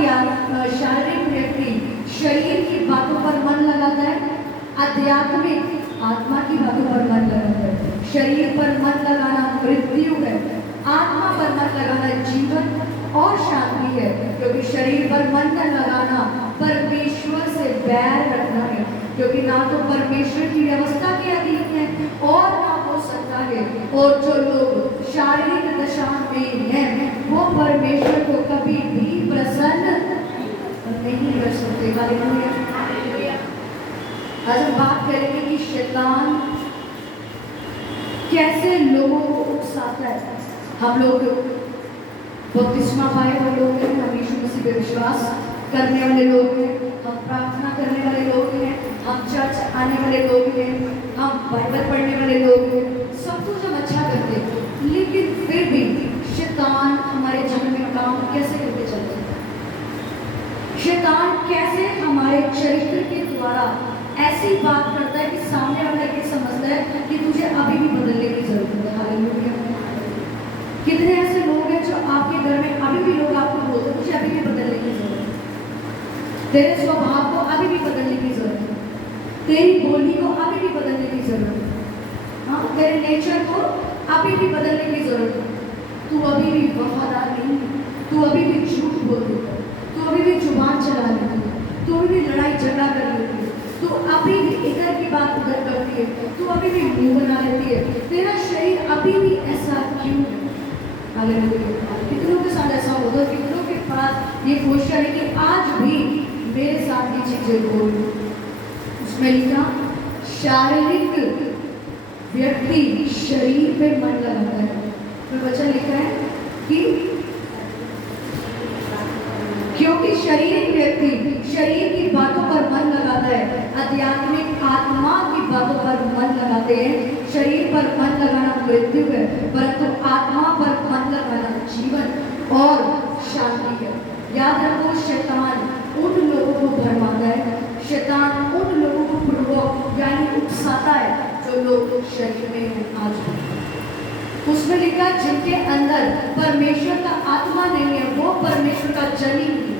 शारीरिक व्यक्ति शरीर की बातों पर मन लगाता है, आध्यात्मिक आत्मा की बातों पर मन लगाता है। शरीर पर मन लगाना मृत्यु है, आत्मा पर मन लगाना जीवन और शांति है। क्योंकि शरीर पर मन न लगाना परमेश्वर से बैर रखना है, क्योंकि ना तो परमेश्वर की व्यवस्था के अधीन है और ना हो सकता है। और जो लोग शारीरिक दशा में हैं वो परमेश्वर को कभी भी प्रसन्न नहीं कर सकते। हालेलुया। आज हम बात करेंगे कि शैतान कैसे लोगों को उकसाता है। हम लोग बपतिस्मा पाए हुए लोग हैं, हम यीशु मसीह पे विश्वास करने वाले लोग हैं, हम प्रार्थना करने वाले लोग हैं, हम चर्च आने वाले लोग हैं, हम बाइबल पढ़ने वाले लोग हैं, सब कुछ हम अच्छा करते हैं। लेकिन फिर भी शैतान हमारे जीवन में काम कैसे करके चलते हैं? शैतान कैसे हमारे चरित्र के द्वारा ऐसी बात करता है कि सामने वाला ये समझता है कि तुझे अभी भी बदलने की जरूरत है। हालेलुया। कितने ऐसे लोग हैं जो आपके घर में अभी भी लोग आपको बोलते हैं तुझे अभी भी बदलने की जरूरत है, तेरे स्वभाव को अभी भी बदलने की जरूरत है, तेरी बोली को अभी भी बदलने की जरूरत है, हाँ तेरे नेचर को अभी भी बदलने की जरूरत है। तू अभी भी वफादार नहीं है, तू अभी भी झूठ बोल देता है, तू अभी भी जुबान चला लेती है, तू अभी भी लड़ाई झगड़ा कर लेती है, तू अभी भी इधर की बात उधर करती है, तू अभी भी मुंह बना लेती है, तेरा शरीर अभी भी ऐसा क्यों है? कितनों के साथ ऐसा होगा? कितनों के पास ये क्वेश्चन है कि आज भी मेरे साथ ये चीजें हो। उसमें लिखा शारीरिक व्यक्ति शरीर पे मन लगाता है। तो वचन लिखा है कि क्योंकि शारीरिक व्यक्ति शरीर की बातों पर मन लगाता है, आध्यात्मिक आत्मा की बातों पर मन लगाते हैं। शरीर पर मन लगाना मृत्यु है, परंतु आत्मा पर मन लगाना जीवन और शांति है। याद रखो, शैतान उन लोगों को भरमाता है, शैतान उन लोगों को प्रवोक यानी उकसाता है जो लोग शरीर में हैं। आज उसमें लिखा जिनके अंदर परमेश्वर का आत्मा नहीं है वो परमेश्वर का जन ही नहीं है।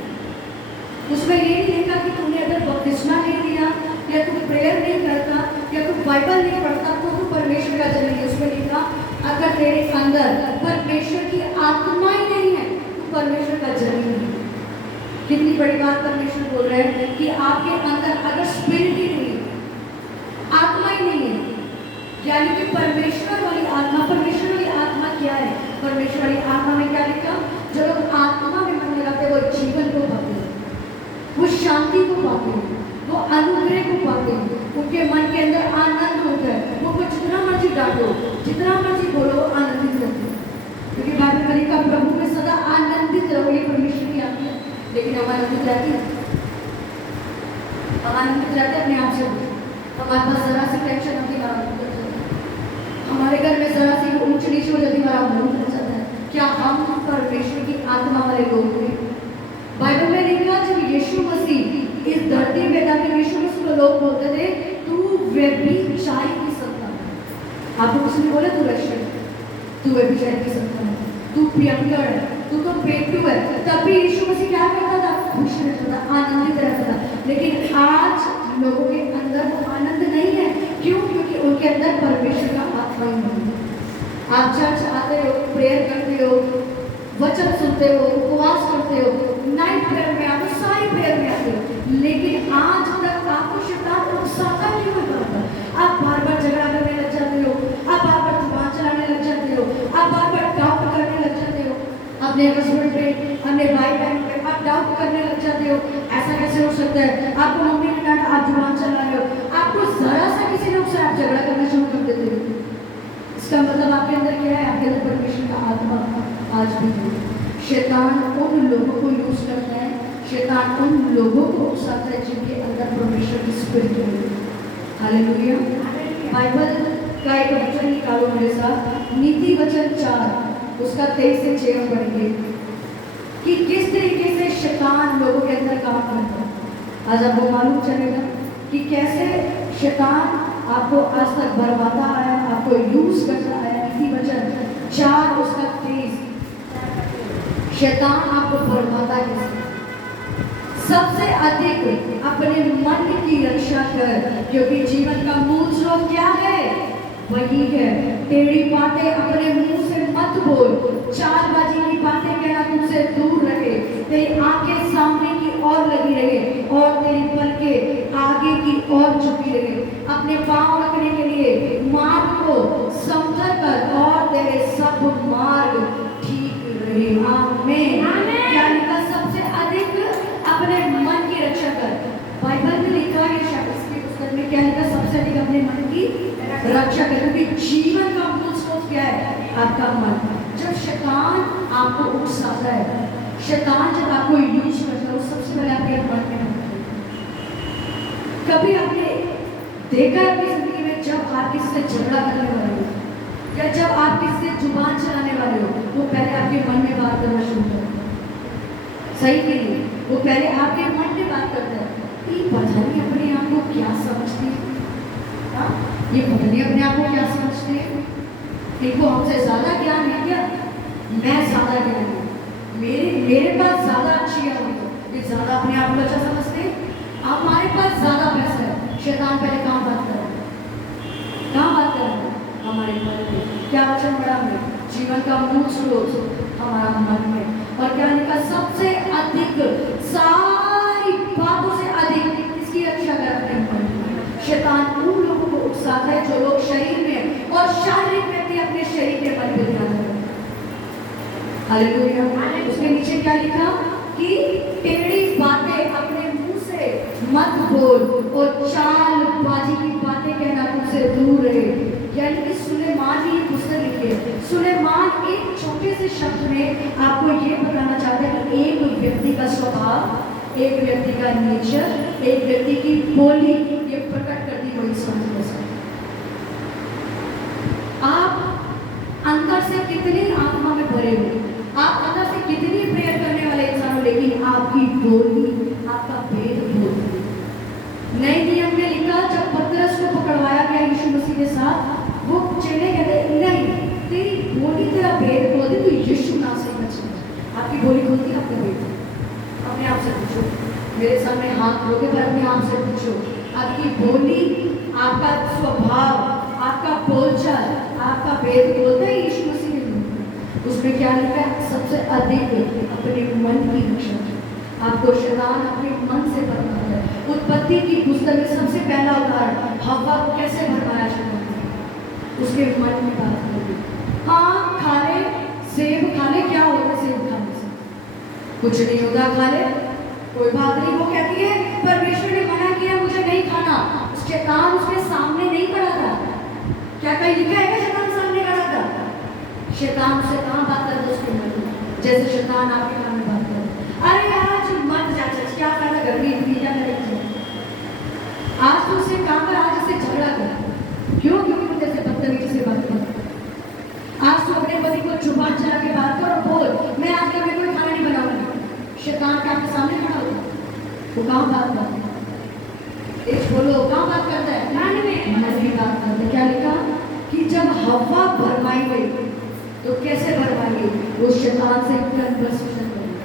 उसमें ये नहीं लिखा कि तुमने अगर बपतिस्मा नहीं लिया या तुम प्रेयर नहीं करता या तुम बाइबल नहीं पढ़ता तो तुम परमेश्वर का जन नहीं है। उसमें लिखा अगर तेरे अंदर परमेश्वर की आत्मा ही नहीं है तो परमेश्वर का जन ही नहीं है। कितनी बड़ी बात परमेश्वर बोल रहे हैं कि आपके अंदर अगर स्पिरिट ही नहीं है, आत्मा ही नहीं है, यानी कि परमेश्वर वाली आत्मा। परमेश्वर वाली आत्मा क्या है? परमेश्वर वाली आत्मा में क्या लिखा? जो लोग आत्मा में मन लगाते हैं वो जीवन को पाते हैं, वो शांति को पाते हैं, वो अनुग्रह को पाते हैं, उनके मन के अंदर आनंद होता है। वो जितना मर्जी डांटो, जितना मर्जी बोलो, आनंदित रहते हैं। क्योंकि बाइबल में लिखा प्रभु में सदा आनंदित रहो, ये परमेश्वर की आज्ञा है। लेकिन हम आनंदित रहते हैं? हम आनंदित रहते हैं अपने आप से? हमारे पास जरा सी टेंशन होती है, हमारे घर में जरा सी ऊंच नीच हो जाती, हमारा मन हो जाता है। क्या हम परमेश्वर की आत्मा वाले लोग हैं? बाइबल में लिखा जब यीशु मसीह इस धरती पे था तो यीशु मसीह को लोग बोलते थे तू व्यभिचारी की संतान है। आपको किसी ने बोला तू रश्मि, तू व्यभिचारी की संतान है, तू प्रियंकर है, तू तो पेटू है। तब भी यीशु मसीह क्या करता था? खुश रहता था, आनंदित रहता था। लेकिन आज लोगों के अंदर वो आनंद नहीं है। क्यों? क्योंकि उनके अंदर परमेश्वर का आत्मा ही नहीं है। आप चर्च आते हो, प्रेयर करते हो, वचन सुनते हो, उपवास करते हो, नाइट प्रेयर में आते हो, सारी प्रेयर में आते हो, लेकिन आज तक आपको शैतान उकसाता क्यों नहीं करता? आप बार बार झगड़ा करने लग जाते हो, आप बार बार जुबान चलाने लग जाते हो, आप बार बार डाउट करने लग जाते हो अपने हस्बैंड पे, अपने भाई बहन पे, आप डाउट करने लग जाते हो। ऐसा कैसे हो सकता है? आपको मम्मी ने डांटा, आप जुबान चला रहे हो, आपको जरा सा किसी लोग से आप झगड़ा करना शुरू कर देते हो। इसका मतलब आपके अंदर क्या है? आपके अंदर परमेश्वर का आत्मा आज भी है। शैतान उन लोगों को यूज करता है, शैतान उन लोगों को उकसाता है जिनके अंदर परमेश्वर की स्पिरिट है। हालेलुया। बाइबल का एक वचन निकालो मेरे साथ, नीति वचन 4 उसका 23 से 6 हम पढ़ेंगे कि किस तरीके से शैतान लोगों के अंदर काम करता है। आज आपको मालूम चलेगा कि कैसे शैतान आपको आज तक बर्बादा आया, आपको यूज करता आया। नीति वचन 4 उसका 23, शैतान आपको बर्बादा कैसे, सबसे अधिक अपने मन की रक्षा कर, क्योंकि जीवन का मूल स्रोत क्या है? वही है। टेढ़ी बातें अपने मुंह से मत बोल, चालबाजी की बातें कहना तुमसे दूर रहे। तेरी आंखें सामने की ओर लगी रहे और तेरी पलकें आगे की ओर झुकी रहे। अपने पांव रखने के लिए मार्ग को समतल कर और तेरे सब मार्ग ठीक रहे। आमीन। यानी का सबसे अधिक अपने मन की रक्षा कर। बाइबल में लिखा है, शास्त्र की पुस्तक में क्या लिखा? सबसे अधिक अपने मन की रक्षा कर, क्योंकि जीवन का मूल स्रोत क्या है? आपका मन। जब शैतान आपको उकसाता है, शैतान जब आपको यूज करता है, सबसे पहले आपके मन में होता है। कभी आपने देखा है अपनी जिंदगी में, जब आप किसी से झगड़ा करने वाले हो या जब आप किसी से जुबान चलाने वाले हो, वो पहले आपके मन में बात करना शुरू करता है। सही के लिए वो पहले आपके मन में बात करता है। ये पता नहीं अपने आप को क्या समझते हैं, ये पता नहीं अपने आप को क्या समझते हैं। इनको हमसे ज्यादा ज्ञान है क्या? मैं ज्यादा ज्ञान हूँ, मेरे पास ज्यादा अच्छी है। ये ज्यादा अपने आप को अच्छा समझते हैं। हमारे पास ज्यादा पैसा है। शैतान पहले कहाँ बात कर रहा है? कहाँ बात कर रहा है? हमारे मन में। क्या वचन पढ़ा हमने? जीवन का मूल स्रोत हमारा मन में। और क्या लिखा? सबसे अधिक, सारी बातों से अधिक इसकी रक्षा कर अपने मन में। शैतान उन लोगों को उकसाता है जो लोग शरीर में, और शारीरिक व्यक्ति अपने शरीर के मन पे ध्यान देते हैं। हालेलुया। उसके नीचे क्या लिखा? कि टेढ़ी बातें अपने मुंह से मत बोल और चालबाजी की बातें कहना तुमसे दूर रहे। यानी कि सुलेमान ने ये पुस्तक लिखी है। सुलेमान एक छोटे से शब्द में आपको ये बताना चाहता है कि एक व्यक्ति का स्वभाव, एक व्यक्ति का नेचर, एक व्यक्ति की बोली, ये प्रकट करती हुई समझ के साथ। आप अंदर से कितनी आत्मा में भरे हो, आप अंदर से कितनी प्रेयर करने वाले इंसान हो, लेकिन आपकी बोली, आपका भेद बोलती। नए नियम में लिखा, जब पतरस को पकड़वाया गया यीशु मसीह के साथ, वो चेले कहते नहीं, तेरी बोली तेरा भेद बोलती, तो यीशु नाम से बच गया। आपकी बोली बोलती है आपका भेद। अपने आप से पूछो, मेरे सामने हाथ रोके पर अपने आप से पूछो, आपकी बोली, आपका स्वभाव, आपका बोलचाल, आपका भेद बोलता है यीशु मसीह के मुंह। उसमें क्या लिखा है? सबसे अधिक अपने मन की रक्षा। आपको शैतान अपने मन से भरमाता है। उत्पत्ति की पुस्तक में सबसे पहला उदाहरण, हव्वा को कैसे भरमाया शैतान ने? उसके मन में बात होगी। हाँ, खा ले सेब, खा ले, क्या होता है सेब खाने से? कुछ नहीं होता, खा ले, कोई बात नहीं। वो कहती है परमेश्वर ने मना किया, मुझे नहीं खाना। शैतान उसके सामने नहीं खड़ा था। क्या कहीं लिखा है? शैतान सामने खड़ा था। शैतान से कहाँ बात करता? उसके मन में। जैसे शैतान आपके मन में बात करता, अरे आज मत जा, क्या करना, गर्मी पिज्जा करेगी, आज तो उसे काम कर, आज इससे झगड़ा कर। क्यों? क्योंकि वो जैसे बदतमीजी से बात करता। आज तो अपने पति को जुबान चला के बात कर और बोल, मैं आज का कोई खाना नहीं बनाऊंगी। शैतान का आपके सामने खड़ा होता, वो कहाँ बात करता है? बोलो, कहाँ बात करता है? मन की बात करता है। क्या लिखा? कि जब हव्वा भरमाई गई, तो कैसे भरमाई गई? वो शैतान से कन्वर्सेशन करेगी।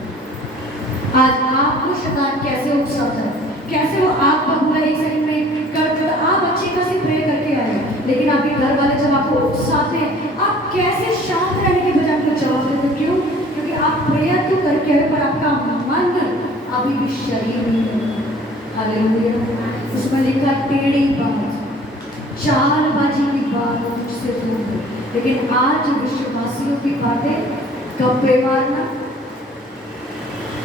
आज आपको शैतान कैसे उकसाता है, कैसे वो आपका पूरा एक सेकंड में कर, आप अच्छी खासी प्रे करके आए, लेकिन आपके घर वाले जब आपको उकसाते हैं, आप कैसे शांत रहने के बजाय उनको जवाब देते हो? क्यों? क्योंकि आप प्रेयर तो करके आए, पर आपका मन अभी भी शरीर नहीं है। हालेलुया। उसमें लिखा टेढ़ी बात, चालबाजी की बात मुझसे दूर है। लेकिन आज विश्ववासियों की बातें, गप्पे मारना,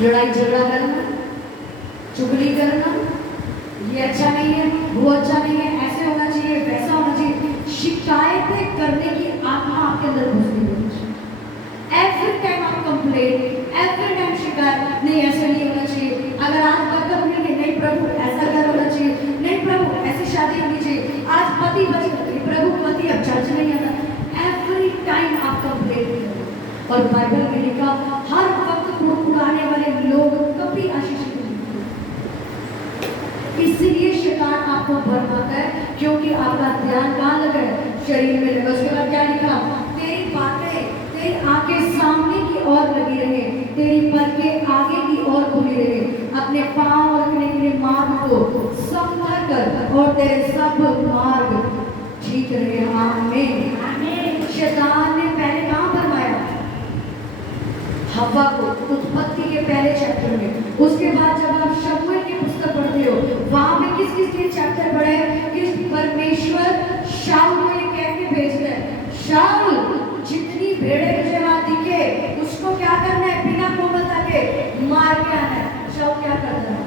लड़ाई झगड़ा करना, चुगली करना, ये अच्छा नहीं है, वो अच्छा नहीं है, ऐसे होना चाहिए, वैसा होना चाहिए, शिकायतें करने की आत्मा आपके अंदर घुस गई है। एवरी टाइम आप कंप्लेन, एवरी टाइम शिकायत, नहीं ऐसे नहीं होना चाहिए, अगर आज बरकत मिलेगी, नहीं प्रभु ऐसा घर होना चाहिए, नहीं प्रभु ऐसी शादी होनी चाहिए, आज पति बच गए, प्रभु पति अब चर्च नहीं आता। एवरी टाइम आप कंप्लेन करें। और बाइबल में लिखा, हर वक्त कुड़कुड़ाने वाले लोग कभी आशीषित नहीं होते। इसलिए शैतान आपको भरमाता है, क्योंकि आपका ध्यान कहाँ लगा है? शरीर में लगा। उसके बाद क्या लिखा? तेरी बातें, तेरी आंखें सामने की ओर लगी रहे, तेरी पलकें आगे की ओर खुली रहे। अपने पांव रखने के लिए मार्ग को समतल कर और तेरे सब मार्ग ठीक रहे। आमीन। शैतान ने पहले कहाँ फरमाया? हवा को, उत्पत्ति के पहले चैप्टर में। उसके बाद जब आप शमूएल की पुस्तक पढ़ते हो, वहां में किस किस के चैप्टर पढ़े कि परमेश्वर शाऊल को ये कह के भेजता है, शाऊल जितनी भेड़े तुझे वहां दिखे उसको क्या करना है? बिना कोमलता के मार के आना है। शाऊल क्या करता है?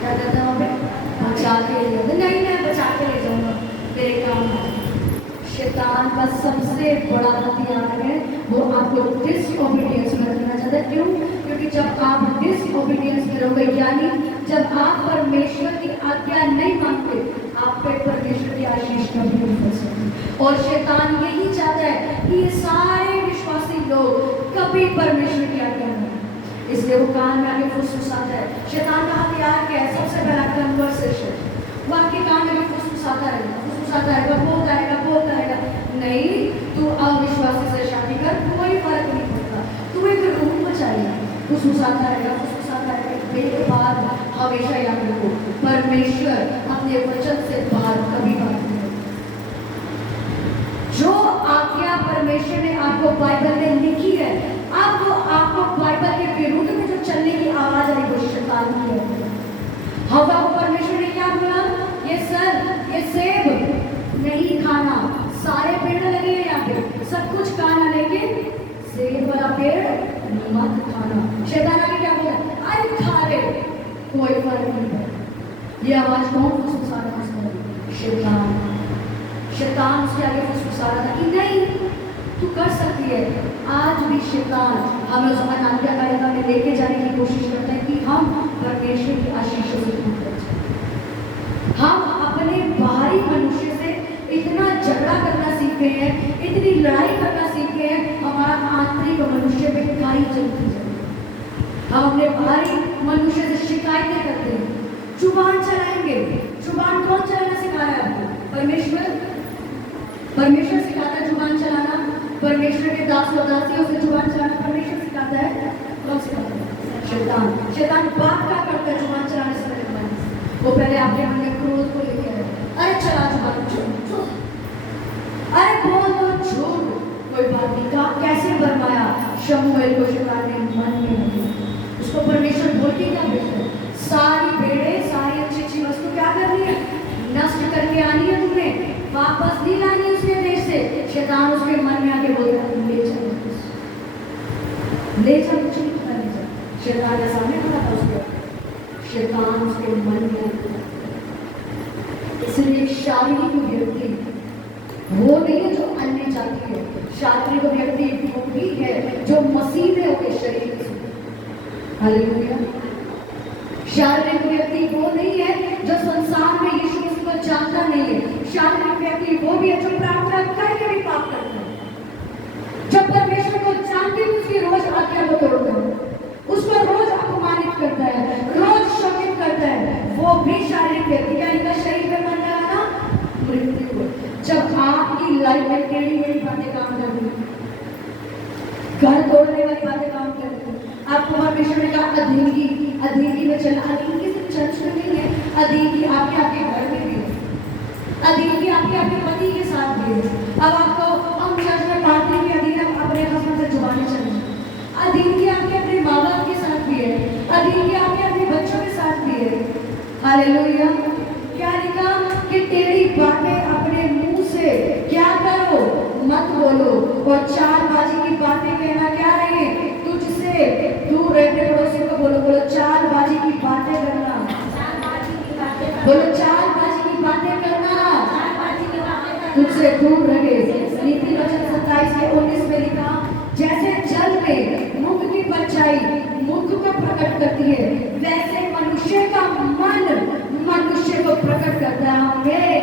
क्या करता है? वहां पे बचा के ले जाता। नहीं मैं बचा के ले जाऊंगा, तेरे काम है। शैतान का सबसे बड़ा हथियार है वो आपको डिसओबीडियंस में रखना चाहता है। क्यों? क्योंकि जब आप डिसओबीडियंस करोगे, यानी जब आप परमेश्वर की आज्ञा नहीं मानते, आप पे परमेश्वर की आशीष कभी नहीं हो सकती। और शैतान यही चाहता है कि ये सारे विश्वासी लोग कभी परमेश्वर की आज्ञा नहीं, इसलिए वो कान में आगे फुसफुसाता है। शैतान का हथियार क्या है? सबसे पहला कन्वर्सेशन। वो आपके कान में फुसफुसाता रहेगा, फुसफुसाता रहेगा, बोलता रहेगा। नहीं, तू अविश्वासी से शादी कर, कोई फर्क नहीं पड़ता, तू एक रूम में चाहिए। फुसफुसाता रहेगा। एक बात हमेशा याद रखो, परमेश्वर अपने वचन से बाहर कभी बात नहीं। जो आज्ञा परमेश्वर ने आपको बाइबल में लिखी है, अब वो आपको बाइबल के विरुद्ध में जो चलने की आवाज आई वो शैतान की है। हवा को परमेश्वर ने क्या बोला? ये सेब नहीं खाना, सारे पेड़ लगे हैं यहाँ पे, सब कुछ खाना, लेकिन सेब वाला पेड़ मत खाना। शैतान आगे क्या बोला? अरे खा ले, कोई फर्क नहीं पड़ता। ये आवाज कौन फुसफुसा रहा है? शैतान उसके आगे फुसफुसा रहा था कि नहीं तू कर सकती है। आज भी शैतान हमें उस अनाज्ञाकारिता में लेके जाने की कोशिश करता है कि हम परमेश्वर की आशीषों से दूर कर जाए। हम अपने बाहरी मनुष्य से इतना झगड़ा करना सीख गए हैं, इतनी लड़ाई करना सीख गए हैं, हमारा आंतरिक मनुष्य पे काई चलती है। हम अपने बाहरी मनुष्य से शिकायतें करते हैं, जुबान चलाएंगे। जुबान कौन चलाना सिखाया है आपको? परमेश्वर सिखाता है जुबान चलाना। परमेश्वर के दास व दासियों से जुबान चलाना परमेश्वर सिखाता है। कौन सिखाता है? शैतान बात क्या करता है जुबान चलाने से पहले? वो पहले आपके मन में क्रोध को लेके आए, अरे चला जुबान झूठ, अरे बोल दो झूठ, कोई बात नहीं। कहा कैसे बरमाया शमूएल को शैतान ने मन में रखा। उसको परमेश्वर बोल के क्या भेजा? सारी भेड़े, सारी अच्छी वस्तु क्या करनी है? नष्ट करके आनी है तुम्हें, वापस नहीं लानी उसके देश से। शैतान उसके मन में आके बोल रहा है ले जा, कुछ नहीं पता, ले जा। शैतान के सामने खड़ा था उसके, शैतान उसके मन में। इसलिए शारीरिक व्यक्ति वो नहीं है जो अन्य जाति है, शारीरिक व्यक्ति वो भी है जो मसीह में होकर शरीर में। हालेलुया। शारीरिक व्यक्ति वो नहीं है जो संसार में यीशु मसीह को जानता नहीं है। शारीरिक व्यक्ति वो भी है जो प्रार्थना करके भी पाप करता है, जब परमेश्वर को जानते हुए उसकी रोज आज्ञा को तोड़ता है, उसको रोज अपमानित करता है, रोज शोकित करता है, वो भी शारीरिक व्यक्ति। क्या इनका शरीर में मन लगाना? मृत्यु। जब आपकी लाइफ में टेढ़ी मेढ़ी बातें काम कर रही, घर तोड़ने वाली बातें काम कर रही, आपको परमेश्वर ने कहा अधीनगी में चलना। अधीनगी सिर्फ चर्च में नहीं है, अधीनगी आपके घर में भी है, अधीनगी आपके पति के साथ भी है। अब आपको हम चर्च में पाते हैं कि अधीन अपने हस्बैंड से जुबानें चलें, अधीनगी आपके अपने माँ बाप के साथ भी है, अधीनगी आपके अपने बच्चों के साथ भी है। हालेलुया। क्या लिखा कि टेढ़ी बातें अपने मुंह से क्या करो मत बोलो, और चालबाजी की बातें कहना क्या रहे तुझसे दूर रहते। पड़ोसी को बोलो चालबाजी की बातें करना, बोलो चालबाजी की बातें करना तुझसे दूर रहे। नीति वचन 27 के 19 में लिखा, जैसे जल में मुख की परछाई मुख को प्रकट करती है, वैसे मनुष्य का मन मनुष्य को प्रकट करता है।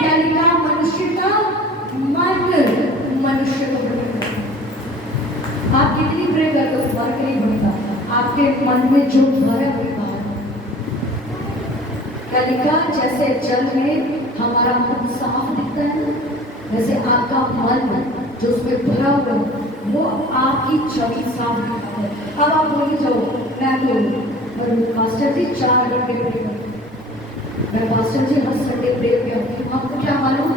क्या लिखा? मनुष्य का मन मनुष्य को प्रकट करता है। आप कितनी प्रे करते हो फर्क नहीं पड़ता, आपके मन में जो भरा वही बाहर। क्या लिखा? जैसे जल में हमारा मन साफ दिखता है, वैसे आपका मन जो उसमें भरा हुआ वो आपकी छवि साफ दिखता है। अब आप बोली जाओ मैं से 4 घंटे प्रे करती हूँ। मैं पास्टर जी हर संडे प्रे करती हूँ। आपको क्या मालूम?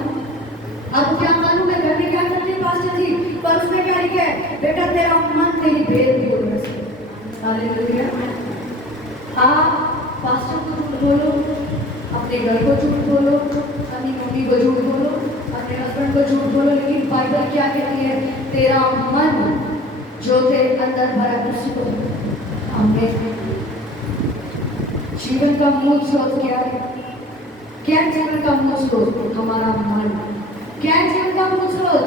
आपको क्या मालूम मैं घर में क्या करती हूँ पास्टर जी? पर उसमें क्या लिखा है? बेटा तेरा मन तेरी बेद की ओर से। हालेलुया। आप पास्टर को झूठ बोलो, अपने घर को झूठ बोलो, अपनी मम्मी को झूठ बोलो, अपने हस्बैंड को झूठ बोलो, लेकिन बाइबल क्या कहती है? तेरा मन जो तेरे अंदर भरा उसी को। हमें जीवन का मूल स्रोत क्या है? क्या है जीवन का मूल स्रोत? हमारा मन। क्या है जीवन का मूल स्रोत?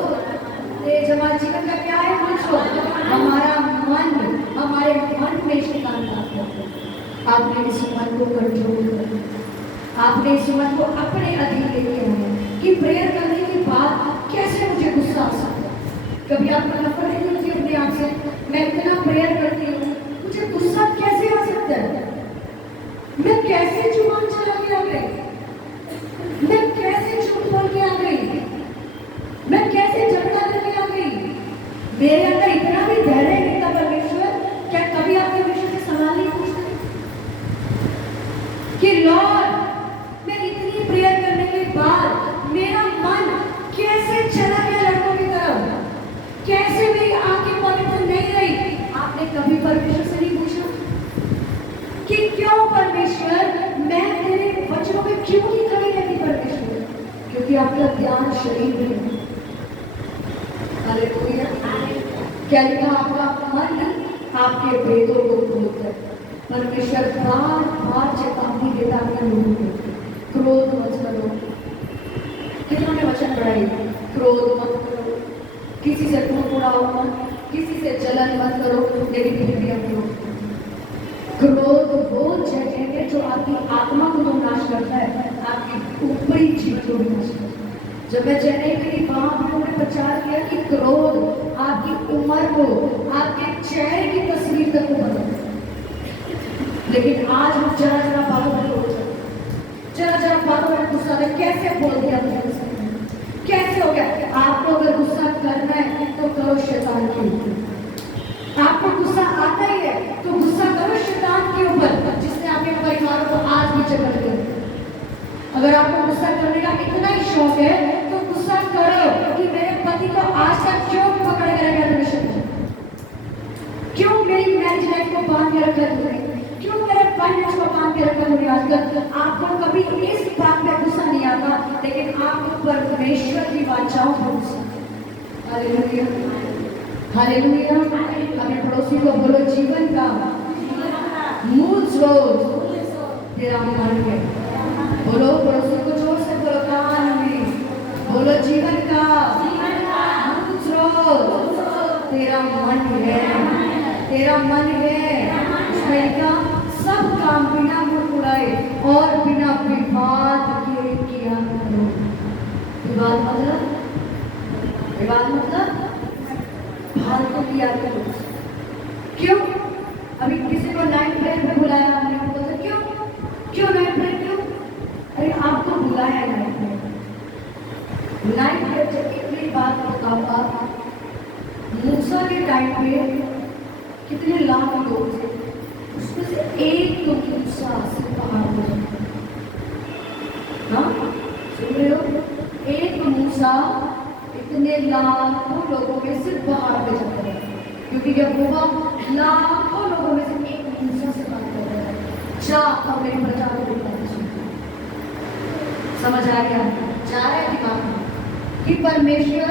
हमारे जीवन का क्या है मूल स्रोत? हमारा मन। हमारे मन में शैतान आता है। आपने इस मन को कंट्रोल करना, आपने इस मन को अपने अधीन लेके आना कि प्रेयर करने के बाद कैसे मुझे गुस्सा आ सकता है। कभी आपको नफरत नहीं होती अपने आप से? मैं इतना प्रेयर करती हूँ, मुझे गुस्सा कैसे आ सकता है? मैं कैसे जुबान चला के आ गई? मैं कैसे झूठ बोल के आ गई? मैं कैसे झगड़ा करके आ गई? मेरे अंदर इतना भी धैर्य नहीं था परमेश्वर। क्या कभी आपके विषय से सवाल नहीं पूछते कि लॉर्ड मैं इतनी प्रेयर करने के बाद मेरा मन कैसे चला गया लड़कों की तरफ? कैसे मेरी आंखें पवित्र नहीं रही? आपने कभी परमेश्वर से नहीं पूछा कि क्यों परमेश्वर मैं तेरे वचनों में क्यों नहीं खड़ी रहती परमेश्वर? क्योंकि आपका ध्यान शरीर में है। हालेलुया। क्या लिखा? आपका मन आपके भेदों को खोलता है। परमेश्वर बार बार चेतावनी देता है लोगों को, क्रोध मत करो। कितनों ने वचन पढ़ाई? क्रोध मत करो, किसी से क्रोध उड़ाओ मत, किसी से जलन मत करो, लेकिन फिर भी हम क्रोध वो जगह है जो आपकी आत्मा को तो नाश करता है, आपकी ऊपरी जीवन को भी नाश करता है। जब मैं चेन्नई गई वहां पर उन्होंने प्रचार किया कि क्रोध आपकी उम्र को, आपके चेहरे की तस्वीर तक को बदलता है। लेकिन आज हम जरा जरा बातों में हो जाते, जरा जरा बातों में गुस्सा है। कैसे बोल दिया मुझे? कैसे हो गया? आपको अगर गुस्सा करना है तो करो शैतान के ऊपर। आपको गुस्सा आता ही है तो गुस्सा करो शैतान के ऊपर जिसने आपके परिवारों को आज भी जकड़ दिया। अगर आपको गुस्सा करने का इतना ही शौक है तो गुस्सा करो कि मेरे पति को आज तक क्यों पकड़ के रखा तुमने? क्यों मेरी मैरिज लाइफ को बांध के रखा तुमने? क्यों मेरे फाइनेंस को बांध के रखा तुमने? आजकल आपको कभी इस बात पे गुस्सा नहीं आता, लेकिन आपको परमेश्वर की वाचाओं पर गुस्सा। Hallelujah, hallelujah. अपने पड़ोसी को बोलो जीवन का मूल स्रोत तेरा मन है। बोलो पड़ोसी को जोर से बोलो, कान में बोलो, जीवन का मूल स्रोत तेरा मन है, तेरा मन है। उसमें का सब काम बिना मुड़मुड़ाए और बिना विवाद के किया करो। विवाद मतलब, विवाद मतलब फालतू किया करो। क्यों? अभी किसी को नाइट प्रेयर में बुलाया हमने, बोलते क्यों? क्यों नाइट प्रेयर? क्यों? अरे आपको बुलाया नाइट प्रेयर। नाइट प्रेयर जब इतनी बात बताओ, आप मूसा के टाइम पे कितने लाख लोग थे, उसमें से एक तो मूसा से पहाड़ हो जाता। हाँ सुन रहे हो? एक मूसा इतने लाखों लोगों में सिर्फ पहाड़ पे जाता है, क्योंकि जब हुआ लाखों लोगों में से एक मूसा से बात कर रहा है, जा और मेरी प्रजा को समझ आ गया? जा रहा है दिमाग में कि परमेश्वर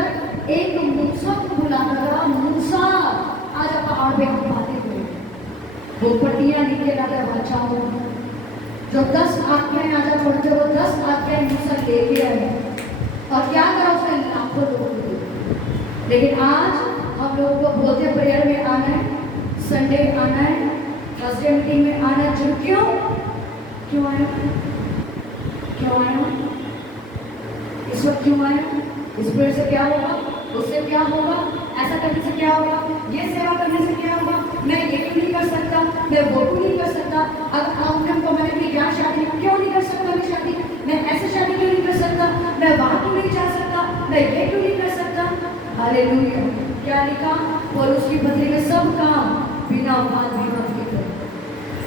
एक मूसा को बुलाता था। मूसा आज पहाड़ पे हम बातें हुए, वो पट्टियां नीचे लाकर बचाओ, जो 10 आज्ञाएं आजा पढ़ते, वो 10 आज्ञाएं मूसा लेके आए और क्या करा उसने? लाखों लोगों को। लेकिन आज हम लोगों को बोलते प्रेयर में आना है, संडे आना है, थर्सडे मीटिंग में आना है। क्यों? क्यों आया? क्यों आया? इस वक्त क्यों आया? इस प्रेयर से क्या होगा? उससे क्या होगा? ऐसा करने से क्या होगा? ये सेवा करने से क्या होगा? मैं ये क्यों नहीं कर सकता? मैं वो क्यों नहीं कर सकता? अगर आउटकम को मैंने अपनी क्या शादी क्यों नहीं कर सकता? मैं शादी, मैं ऐसे शादी क्यों नहीं कर सकता? मैं वहां क्यों नहीं जा सकता? मैं ये क्यों नहीं कर सकता? हालेलुया। क्या लिखा? पौलुस की पत्री में सब काम बिना वाद विवाद के करो,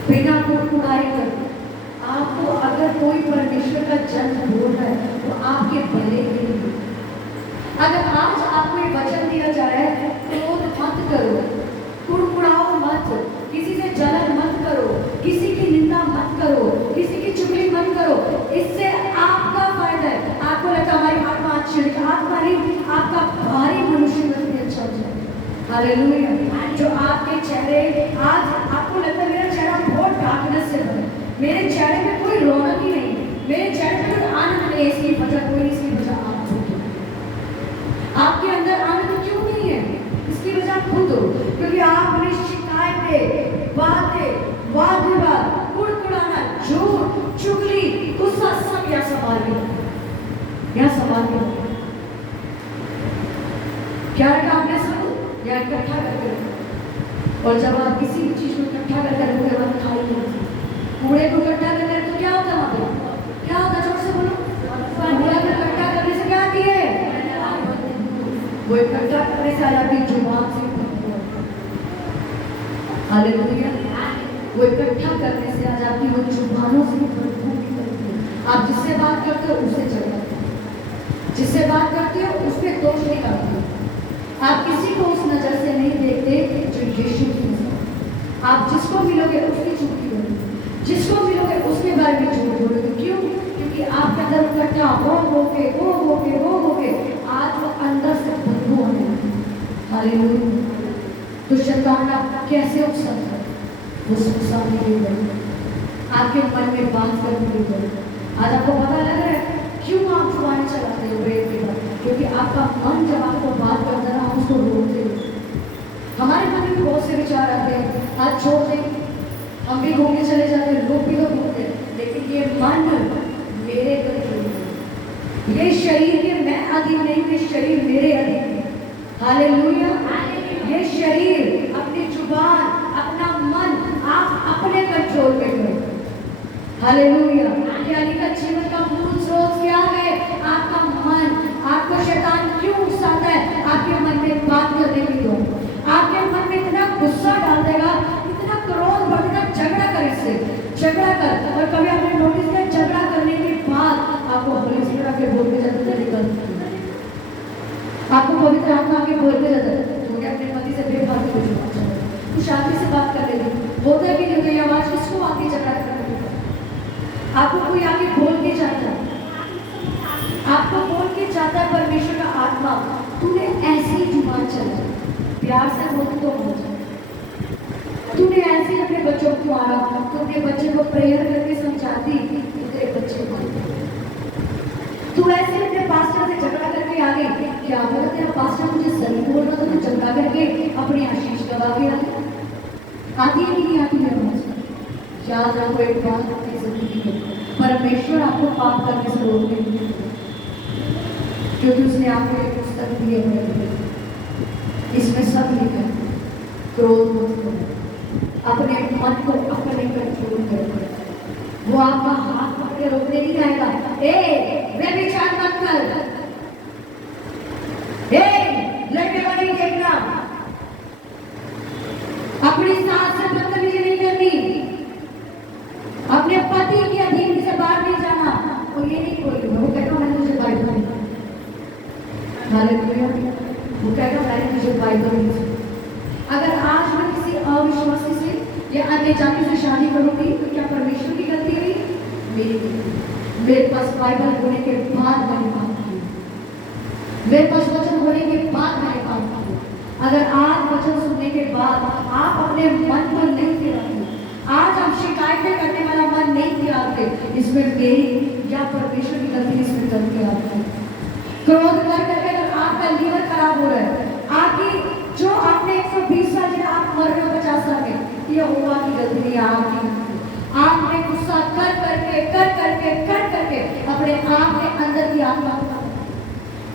बिना कुड़कुड़ाई करो, आपको अगर कोई परमेश्वर का जन्म बोल रहा है तो आपके भले के लिए। अगर आज आपको एक वचन दिया जा रहा है, क्रोध मत करो, कुड़कुड़ाओ मत, किसी से जलन मत करो, किसी की निंदा मत करो, किसी की चुगली मत करो, इससे आपका फायदा है। आपको लगता है हमारी आत्मा अच्छी है, आत्मा नहीं, आपका भारी मनुष्य भी अच्छा हो जाए। हालेलुया। जो आपके चेहरे, आज आपको लगता है मेरा चेहरा बहुत डार्कनेस से भरा, मेरे चेहरे में कोई रौनक ही नहीं, मेरे चेहरे में कोई आनंद नहीं, इसकी वजह कोई नहीं, इसकी वजह आप खुद हो। आपके अंदर आनंद क्यों नहीं है? इसकी वजह खुद हो, क्योंकि आपने शिकायतें, बातें, वाद विवाद, कुड़कुड़ाना, झूठ, चुगली, गुस्सा सब यहाँ संभाल के, यहाँ संभाल के क्या रखा आपने? सब या इकट्ठा करके रखो। और जब आप किसी भी चीज को इकट्ठा करके रखोगे, वहां खाली नहीं, कूड़े को इकट्ठा करके तो क्या होता है वहां पे? क्या होता है? जोर से बोलो। कूड़ा को इकट्ठा करने से क्या आती है? वो इकट्ठा करने से आ जाती है जुबान से। हालेलुया। वो इकट्ठा करने से आ जाती है, वो जुबानों से बदबू निकलती है। आप जिससे बात करते हो उससे चढ़ाते हो, जिससे बात करते हो उस पर दोष निकालते हो। आप किसी को उस नजर से नहीं देखते जो यीशु की नजर। आप जिसको मिलोगे उसकी चुगली करोगे, जिसको मिलोगे उसके बारे में झूठ बोलोगे। क्यों? क्योंकि आपके अंदर इकट्ठा हो आज वो अंदर से बदबू होने लगी। हालेलुया। तो शैतान आप कैसे उठ सकता है? वो सुखसाने के लिए, आपके मन में बात करने के लिए। आज आपको पता लग रहा है क्यों आप जुबान चलाते हो ब्रेक के बाद? क्योंकि आपका मन जब आपको बात करता है, हम उसको रोकते हैं। हमारे मन में बहुत से विचार आते हैं, आज छोड़ दें, हम भी घूमने चले जाते हैं, लोग भी तो घूमते हैं, लेकिन ये मन मेरे कंट्रोल में, ये शरीर के मैं अधीन नहीं, ये शरीर मेरे अधीन है। हालेलुया। ये शरीर, अपनी जुबान, अपना मन आप अपने कंट्रोल में करो। हालेलुया। यानी का जीवन का मूल स्रोत क्या है? आपका मन। आपको शैतान क्यों उकसाता है? आपके मन में बात करने की दो, आपके मन में इतना गुस्सा डाल देगा, इतना क्रोध बढ़ेगा, झगड़ा कर, इससे झगड़ा कर। और कभी आपने नोटिस किया, झगड़ा करने के बाद आपको होली स्पिरिट आके बोल के जाता है, निकल, आपको पवित्र आत्मा आके बोल के जाता है, तूने अपने पति से बेफालतू कुछ बात कर, तू शादी से बात कर लेगी, होता है कि नहीं? ये आवाज किसको आती झगड़ा करने की? आपको कोई आके बोल के जाता है, आपको बोल के जाता है परमेश्वर का आत्मा, तूने ऐसी जुबान चलाई, प्यार से बोल तो हो जाए, तूने ऐसे अपने बच्चों को मारा, तू अपने बच्चे को प्रेयर करके समझाती, तेरे बच्चे को तू ऐसे अपने पास्टर से झगड़ा करके आ गई। क्या अगर तेरा पास्टर मुझे सही बोल रहा था, तो झगड़ा करके अपनी आशीष गवा के आती है नहीं आती है? याद रखो एक बात अपनी जिंदगी में, परमेश्वर आपको पाप करने से रोकने नहीं, क्योंकि उसने आपको एक पुस्तक दी है, इसमें सब लिखा है। क्रोध मत करो, अपने मन को अपने कंट्रोल करो। वो आपका हाथ पकड़ के रोकने नहीं आएगा, वे विचार मत कर, लड़के को नहीं देखना, अपनी सास से बदतमीजी नहीं करनी, अपने पति की अधीन से बाहर नहीं जाना। वो ये नहीं बोलेगा, वो कहता मैंने तुझे बाइबल नहीं, वो कहता मैंने तुझे बाइबल नहीं। अगर आज मैं किसी अविश्वासी से या अन्य जाति से शादी करूंगी तो क्या परमेश्वर की गलती हुई? मेरी गलती। मेरे पास बाइबल होने के बाद मैंने बात की, मेरे पास वचन होने के बाद मैंने बात की। अगर आज वचन सुनने के बाद आप अपने मन को नहीं फिराते, आज आप शिकायतें करने वाला मन नहीं फिराते, इसमें मेरी या परमेश्वर की गलती, इसमें गलती आपकी। क्रोध कर करके अगर आपका लीवर खराब हो रहा है, आपकी जो आपने 120 साल जिन्हें आप मर रहे हो 50 साल में, ये हुआ की गलती नहीं, आपकी। आपने गुस्सा कर करके अपने आप के अंदर की आत्मा को,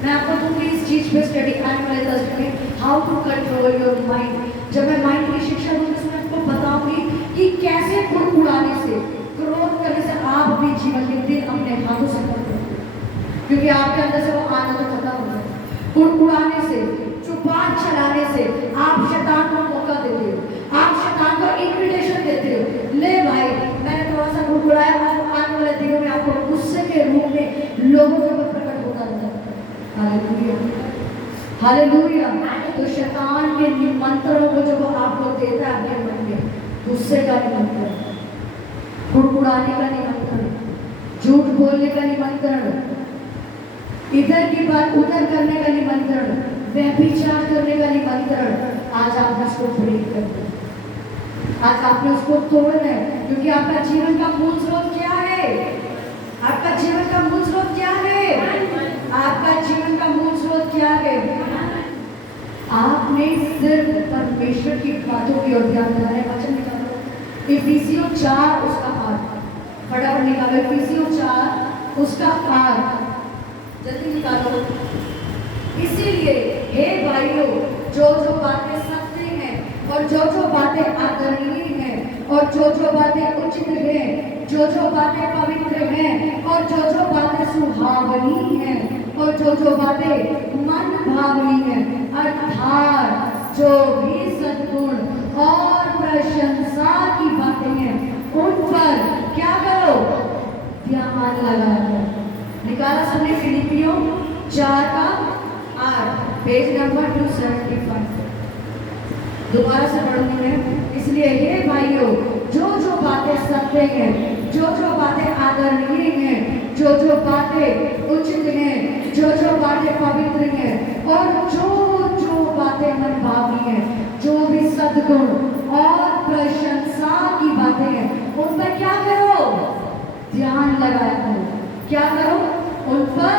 मैं आपको दूंगी इस चीज पे स्टडी आने वाले थर्सडे में, how to control your mind. जब मैं माइंड की शिक्षा दूंगी तो मैं आपको बताऊंगी कि कैसे उड़ाने से, क्रोध करने से आप अपने जीवन के दिन अपने हाथों से करते हो, क्योंकि आपके अंदर से वो आनंद खत्म हो जाए। उड़ाने से, जुबान चलाने से आप शैतान को मौका देते हो, आप शैतान को इन्विटेशन देते हो, ले भाई मैंने थोड़ा सा उड़ाया, हालेलुया। तो शैतान के निमंत्रणों को जब आपको देता है आपके मन में, गुस्से का निमंत्रण, कुड़कुड़ाने का निमंत्रण, झूठ बोलने का निमंत्रण, इधर की बात उधर करने का निमंत्रण, व्यभिचार करने का निमंत्रण, आज आपने उसको ब्रेक कर दिया, आज आपने उसको तोड़ना है। क्योंकि आपका जीवन का मूल स्रोत क्या है? आपका जीवन का मूल स्रोत क्या है? आपका जीवन का मूल स्रोत क्या है? आपने सिर्फ परमेश्वर की बातों की ओर ध्यान देना है। वचन निकालो इफिसियों 4 उसका 8, फटाफट निकालो इफिसियों 4 उसका 8, जल्दी निकालो। इसीलिए हे भाइयों, जो बातें सत्य हैं और जो बातें आदरणीय हैं और जो बातें उचित हैं, जो बातें पवित्र हैं और जो बातें सुहावनी हैं और जो बातें मन भावनी हैं, अर्थात जो भी सद्गुण और प्रशंसा की बातें हैं, उन पर क्या करो? ध्यान लगाओ। निकाला सबने फिलिपियों 4 का 8, पेज नंबर 275। दोबारा से पढ़ूंगी मैं। इसलिए हे भाइयों, जो बातें सत्य हैं, जो बातें आदरणीय हैं, जो बातें उचित हैं, जो बातें पवित्र हैं और जो बातें मनभावी हैं, जो भी सद्गुण और प्रशंसा की बातें हैं, उन पर क्या करो? ध्यान लगाया करो। क्या करो? उन पर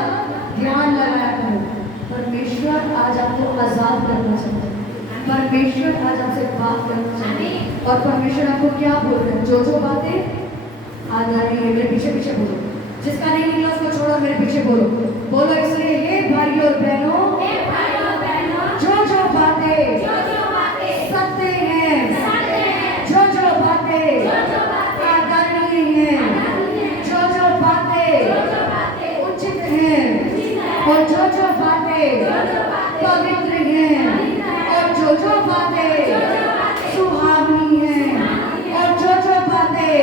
ध्यान लगाया करो। परमेश्वर आज आपको आजाद करना चाहता है। परमेश्वर आज आपसे बात करना चाहते हैं। और परमेश्वर आपको क्या बोल रहे हैं? जो बातें आदरणीय है, मेरे पीछे पीछे बोलो। जिसका नहीं निकला उसको छोड़ो, मेरे पीछे बोलो। बोलो इसलिए हे भाइयों और बहनों, जो बातें सत्य हैं, जो बातें आदरणीय हैं, जो बातें उचित हैं और जो बातें पवित्र हैं और जो बातें सुहावनी हैं और जो बातें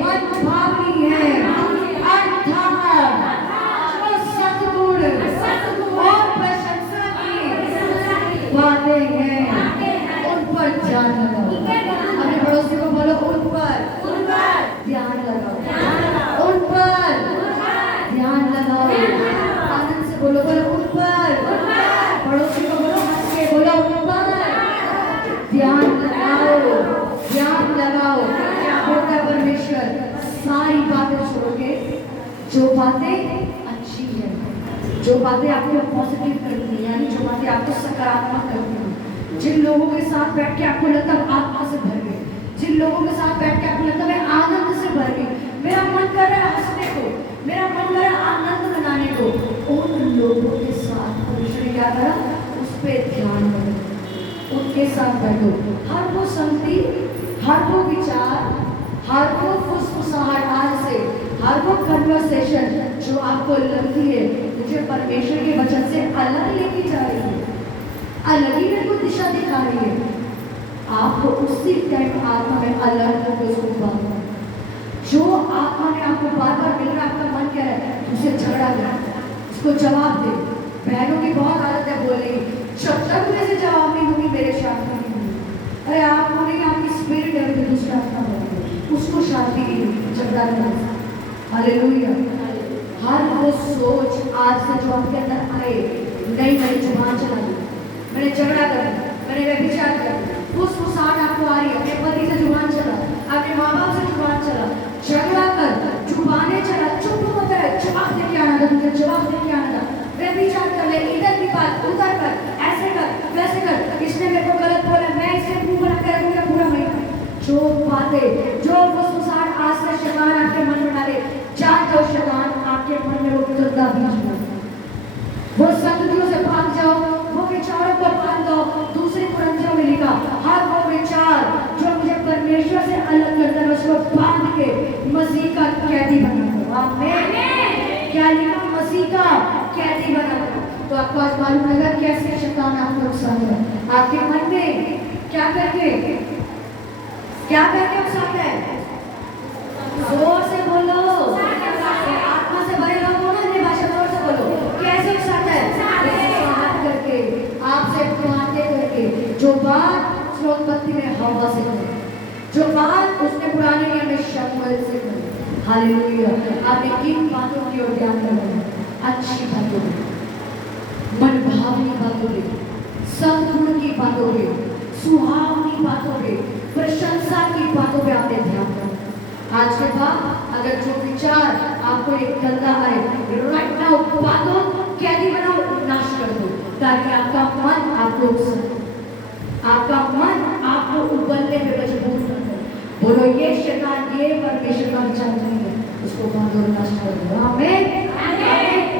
मन भावनी हैं, अर्थात जो सद्गुण और प्रशंसा की बातें हैं, उन पर ध्यान लगाओ। अपने पड़ोसी को बोलो, उन पर ध्यान लगाओ, उन पर ध्यान लगाओ। आनंद से बोलो, उन पर। पड़ोसी को बोलो, हंस के बोलो, उन पर ध्यान लगाओ, ध्यान लगाओ। क्या होता है? परमेश्वर सारी बातें छोड़ोगे, जो बातें अच्छी है, जो बातें आपको पॉजिटिव करती है, यानी जो बातें आपको सकारात्मक करती है, जिन लोगों के साथ बैठ के आपको लगता है आत्मा से भर गए, जिन लोगों के साथ बैठ के आपको लगता है आनंद से भर गई, मेरा मन कर रहा है हंसने को, मेरा मन कर रहा है आनंद मनाने को, उन लोगों के साथ परमेश्वर ने क्या करा? उस पर ध्यान करो, उनके साथ बैठो। हर वो संगति, हर वो विचार, हर वो फुसफुसाहट आज से, हर वो कन्वर्सेशन जो आपको लगती है मुझे परमेश्वर के वचन से अलग लेके जा रही है, अलग ही मेरे को दिशा दिखा रही है, आपको उसी टाइम आत्मा में अलर्ट होकर उसको बात करो। जो आत्मा ने आपको बार बार मिल रहा, आपका मन क्या है? उसे झगड़ा कर, उसको जवाब दे। बहनों की बहुत आदत है बोलेगी, जब तक मुझे जवाब नहीं दूंगी मेरे शांति नहीं होगी। अरे आप बोलेंगे आपकी स्पिरिट है, तो दूसरा आत्मा बोलेगी, उसको शांति नहीं होगी, झगड़ा नहीं। हालेलुया। हर वो सोच आज से जो आपके अंदर आए, नहीं मैंने जुबान चला दी, मैंने झगड़ा कर, मैंने व्यभिचार कर, फुसफुसाहट आपको आ रही है, अपने पति से जुबान चला, अपने माँ बाप से जुबान चला, झगड़ा कर, जुबाने चला, चुप मत है, जवाब दे के आना था, मुझे जवाब दे के आना था, व्यभिचार कर ले, इधर की बात उधर कर, ऐसे कर वैसे कर, इसने मेरे को गलत बोला, मैं इसे मुंह बना कर रखूंगा पूरा महीना। जो बातें, जो फुसफुसाहट आज से शैतान आपके मन में डाले, जान जाओ शैतान आपके मन में वो गंदा बीज है, वो संगतियों से भाग जाओ, वो विचारों को बांध दो। दूसरी कुरिन्थियों में लिखा, हर वो विचार जो मुझे परमेश्वर से अलग करता है, उसको बांध के मसीह का कैदी बना दो। आमीन। क्या लिखा? मसीह का कैदी बना दो। तो आपको आज मालूम लगा कैसे शैतान आपको उकसाता है। आपके मन में क्या करके उकसाता है? जोर से बोलो, आत्मा से भरे लोग बोलो, अपनी भाषा जोर से बोलो। कैसे उकसाता है? करके बात उसने उत्पत्ति में हवा से करी, जो बात उसने पुराने नियम में शमूएल से करी। हालेलुया। आपने किन बातों की ओर ध्यान लगाया? अच्छी बातों पे, मनभावनी बातों पे, सद्गुण की बातों पे, सुहावनी बातों पे, प्रशंसा की बातों पे आपने ध्यान रखा। आज के बाद अगर जो विचार आपको एक गंदा आए, राइट नाउ बातों कैदी बनाओ, नाश कर दो, ताकि आपका मन आपको आपका मन आपको उबलने पे मजबूर कर दे। बोलो ये शैतान, ये परमेश्वर का विचार नहीं है, उसको बांधो और नष्ट कर दो। आमीन।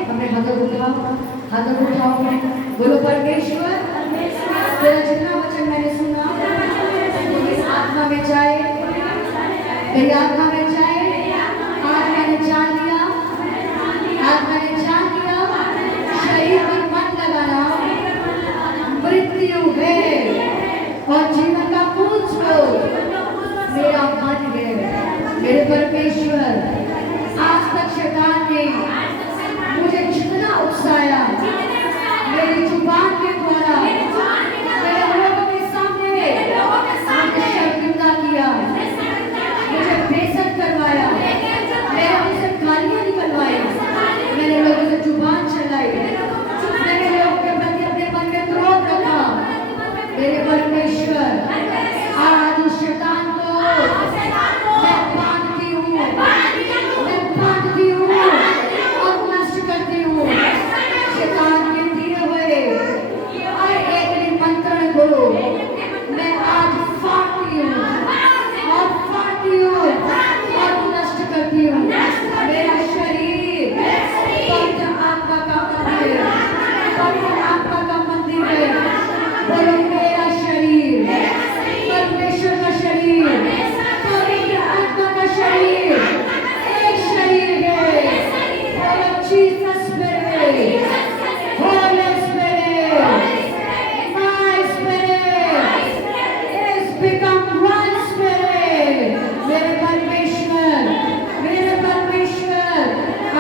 हमने हाथ उठाओ, बोलो परमेश्वर तेरा जितना वचन मैंने सुना मेरी आत्मा में जाए, मेरी आत्मा में जाए। आज मैंने जान लिया, आज मैंने जान लिया शरीर पर मन लगाना मृत्यु है और जीवन का मूल स्रोत मेरा मन है। मेरे परमेश्वर, आज तक शैतान ने मुझे जितना उकसाया, मेरी जुबान के द्वारा मेरे लोगों के सामने मुझे शर्मिंदा किया, मुझे बेइज्जत करवाया, मेरे मुंह से गालियां निकलवाई, मैंने लोगों से जुबान चलाई, मैंने लोगों के प्रति अपने मन में क्रोध रखा। मेरे परमेश्वर, आज उस शैतान को मैं बांधती हूँ, मैं बांधती हूँ और नष्ट करती हूँ। शैतान के दिए हुए हर एक निमंत्रण को मैं आज फाड़ती हूँ और फाड़ती हूँ और नष्ट करती हूँ। मेरा शरीर पवित्र आत्मा का मंदिर है, पवित्र आत्मा का मंदिर है। बोलो मेरा शरीर परमेश्वर का शरीर, पवित्र आत्मा का शरीर एक शरीर है। बोलो Jesus spirit, Holi spirit, my spirit is become one spirit. मेरे परमेश्वर, मेरे परमेश्वर,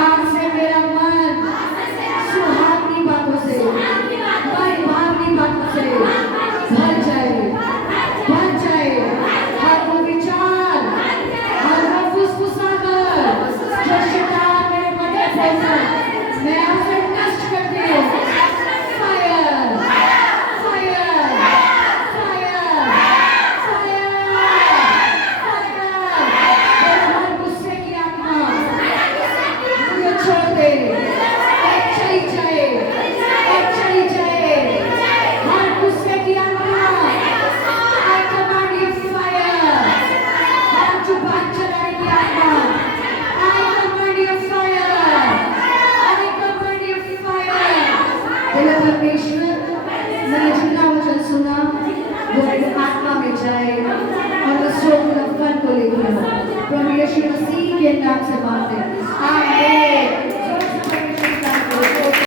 आज से मेरा मन सुहावनी बातों से, मनभावनी बातों से भर जाए, भर जाए। हर वो विचार, हर वो फुसफुसाहट जो शैतान मेरे मन में फैला, मैं उसे नष्ट करती हूँ। Fire, fire, fire, fire. हर गुस्से की आत्मा मुझे छोड़ दे और चली जाए, और चली जाए। हर गुस्से की आत्मा I command you fire। हर जुबान चलाने की आत्मा I command you fire, I command you fire। बोलो परमेश्वर, मैंने जितना वचन सुना वो मेरी आत्मा में जाए और मैं स्वर्ग को लेकर प्रभु यीशु मसीह के नाम से मांगते हैं। आमीन।